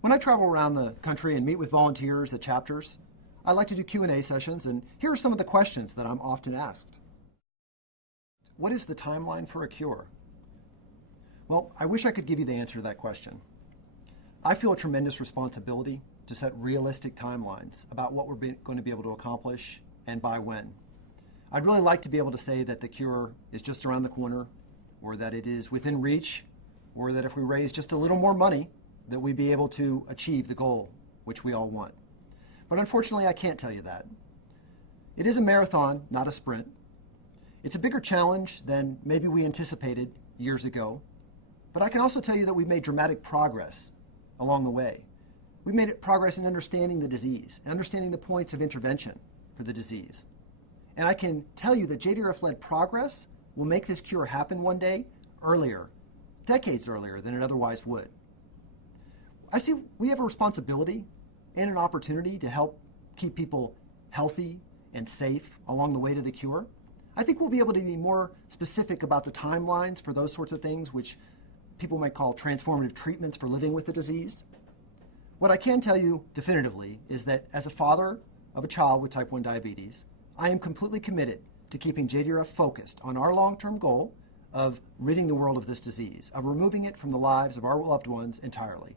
When I travel around the country and meet with volunteers at chapters, I like to do Q&A sessions, and here are some of the questions that I'm often asked. What is the timeline for a cure? Well, I wish I could give you the answer to that question. I feel a tremendous responsibility to set realistic timelines about what we're going to be able to accomplish and by when. I'd really like to be able to say that the cure is just around the corner, or that it is within reach, or that if we raise just a little more money, that we'd be able to achieve the goal, which we all want. But unfortunately, I can't tell you that. It is a marathon, not a sprint. It's a bigger challenge than maybe we anticipated years ago. But I can also tell you that we've made dramatic progress along the way. We've made progress in understanding the disease, understanding the points of intervention for the disease. And I can tell you that JDRF-led progress will make this cure happen one day earlier, decades earlier than it otherwise would. I see we have a responsibility and an opportunity to help keep people healthy and safe along the way to the cure. I think we'll be able to be more specific about the timelines for those sorts of things, which people might call transformative treatments for living with the disease. What I can tell you definitively is that as a father of a child with type 1 diabetes, I am completely committed to keeping JDRF focused on our long-term goal of ridding the world of this disease, of removing it from the lives of our loved ones entirely.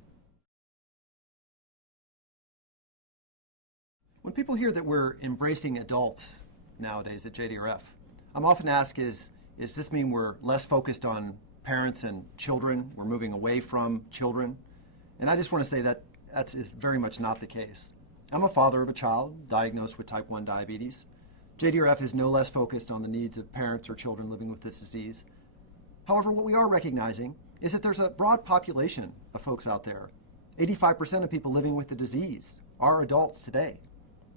When people hear that we're embracing adults nowadays at JDRF, I'm often asked, does this mean we're less focused on parents and children? We're moving away from children? And I just want to say that that's very much not the case. I'm a father of a child diagnosed with type 1 diabetes. JDRF is no less focused on the needs of parents or children living with this disease. However, what we are recognizing is that there's a broad population of folks out there. 85% of people living with the disease are adults today.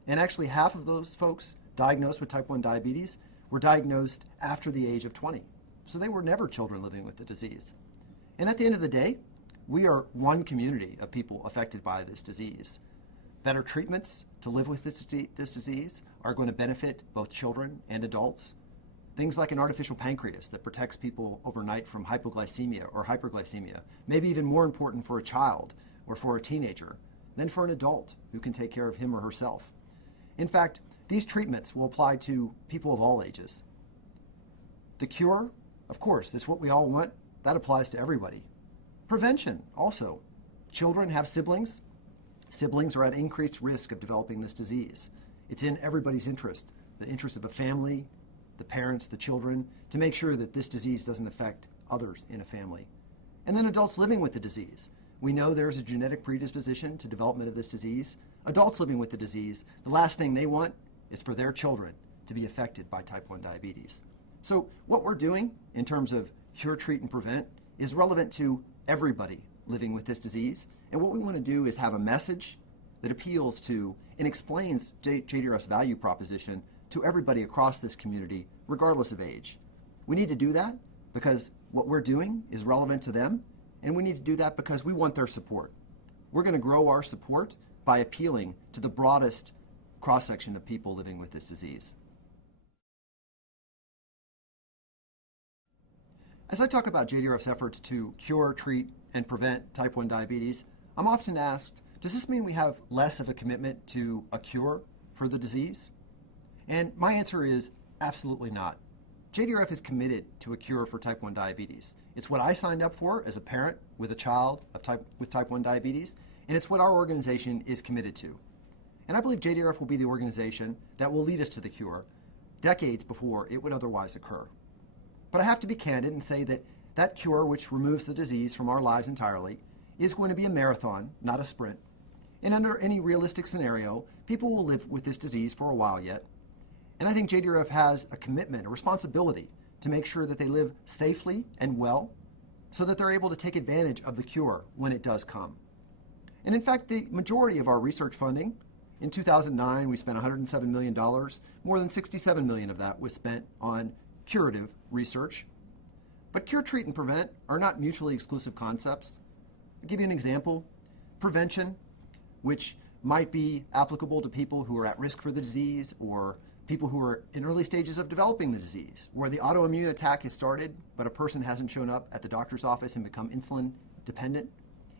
And actually half of those folks diagnosed with type 1 diabetes were diagnosed after the age of 20. So they were never children living with the disease. And at the end of the day, we are one community of people affected by this disease. Better treatments to live with this disease are going to benefit both children and adults. Things like an artificial pancreas that protects people overnight from hypoglycemia or hyperglycemia, maybe even more important for a child or for a teenager than for an adult who can take care of him or herself. In fact, these treatments will apply to people of all ages. The cure, of course, is what we all want. That applies to everybody. Prevention, also. Children have siblings. Siblings are at increased risk of developing this disease. It's in everybody's interest, the interest of the family, the parents, the children, to make sure that this disease doesn't affect others in a family. And then adults living with the disease. We know there's a genetic predisposition to development of this disease. Adults living with the disease, the last thing they want is for their children to be affected by type 1 diabetes. So what we're doing in terms of cure, treat, and prevent is relevant to everybody living with this disease. And what we want to do is have a message that appeals to and explains JDRF's value proposition to everybody across this community, regardless of age. We need to do that because what we're doing is relevant to them, and we need to do that because we want their support. We're going to grow our support by appealing to the broadest cross-section of people living with this disease. As I talk about JDRF's efforts to cure, treat, and prevent type 1 diabetes, I'm often asked, does this mean we have less of a commitment to a cure for the disease? And my answer is absolutely not. JDRF is committed to a cure for type 1 diabetes. It's what I signed up for as a parent with a child with type 1 diabetes, and it's what our organization is committed to. And I believe JDRF will be the organization that will lead us to the cure decades before it would otherwise occur. But I have to be candid and say that that cure, which removes the disease from our lives entirely, is going to be a marathon, not a sprint. And under any realistic scenario, people will live with this disease for a while yet. And I think JDRF has a commitment, a responsibility to make sure that they live safely and well so that they're able to take advantage of the cure when it does come. And in fact, the majority of our research funding, in 2009, we spent $107 million. More than $67 million of that was spent on curative research. But cure, treat, and prevent are not mutually exclusive concepts. I'll give you an example. Prevention, which might be applicable to people who are at risk for the disease or people who are in early stages of developing the disease, where the autoimmune attack has started, but a person hasn't shown up at the doctor's office and become insulin dependent.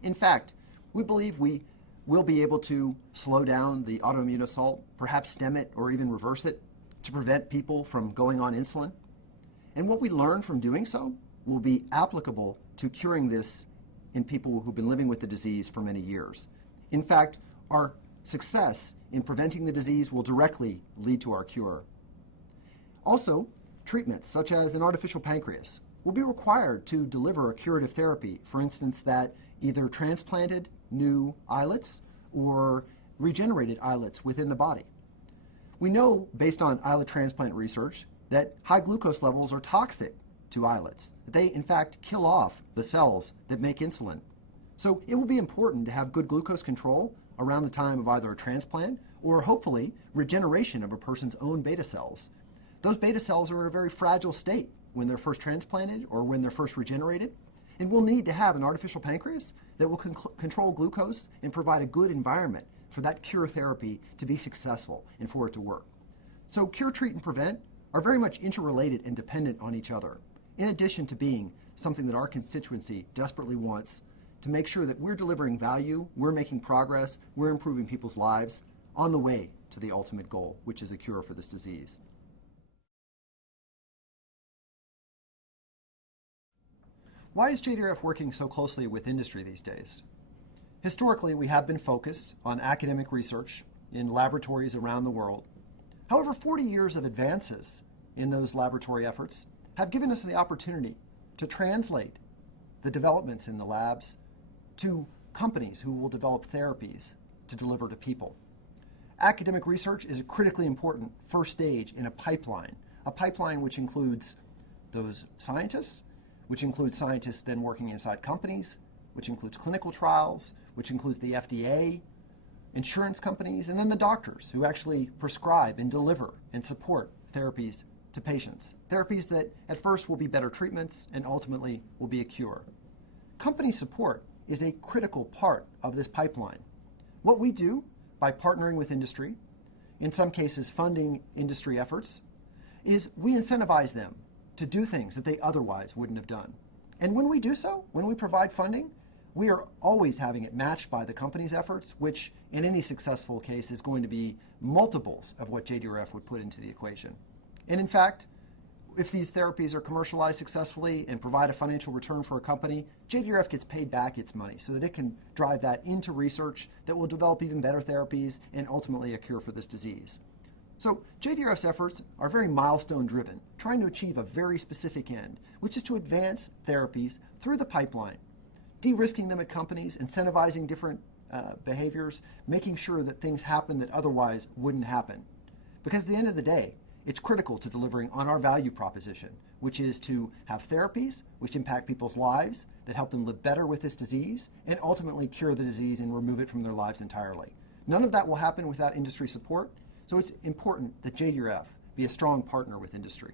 In fact, We believe we will be able to slow down the autoimmune assault, perhaps stem it or even reverse it to prevent people from going on insulin. And what we learn from doing so will be applicable to curing this in people who've been living with the disease for many years. In fact, our success in preventing the disease will directly lead to our cure. Also, treatments such as an artificial pancreas will be required to deliver a curative therapy, for instance, that either transplanted new islets or regenerated islets within the body. We know, based on islet transplant research, that high glucose levels are toxic to islets. They, in fact, kill off the cells that make insulin. So it will be important to have good glucose control around the time of either a transplant or, hopefully, regeneration of a person's own beta cells. Those beta cells are in a very fragile state when they're first transplanted or when they're first regenerated, and we'll need to have an artificial pancreas that will control glucose and provide a good environment for that cure therapy to be successful and for it to work. So cure, treat, and prevent are very much interrelated and dependent on each other, in addition to being something that our constituency desperately wants to make sure that we're delivering value, we're making progress, we're improving people's lives on the way to the ultimate goal, which is a cure for this disease. Why is JDRF working so closely with industry these days? Historically, we have been focused on academic research in laboratories around the world. However, 40 years of advances in those laboratory efforts have given us the opportunity to translate the developments in the labs to companies who will develop therapies to deliver to people. Academic research is a critically important first stage in a pipeline which includes those scientists, which includes scientists then working inside companies, which includes clinical trials, which includes the FDA, insurance companies, and then the doctors who actually prescribe and deliver and support therapies to patients. Therapies that at first will be better treatments and ultimately will be a cure. Company support is a critical part of this pipeline. What we do by partnering with industry, in some cases funding industry efforts, is we incentivize them to do things that they otherwise wouldn't have done. And when we do so, when we provide funding, we are always having it matched by the company's efforts, which in any successful case is going to be multiples of what JDRF would put into the equation. And in fact, if these therapies are commercialized successfully and provide a financial return for a company, JDRF gets paid back its money so that it can drive that into research that will develop even better therapies and ultimately a cure for this disease. So JDRF's efforts are very milestone driven, trying to achieve a very specific end, which is to advance therapies through the pipeline, de-risking them at companies, incentivizing different behaviors, making sure that things happen that otherwise wouldn't happen. Because at the end of the day, it's critical to delivering on our value proposition, which is to have therapies which impact people's lives, that help them live better with this disease, and ultimately cure the disease and remove it from their lives entirely. None of that will happen without industry support, so it's important that JDRF be a strong partner with industry.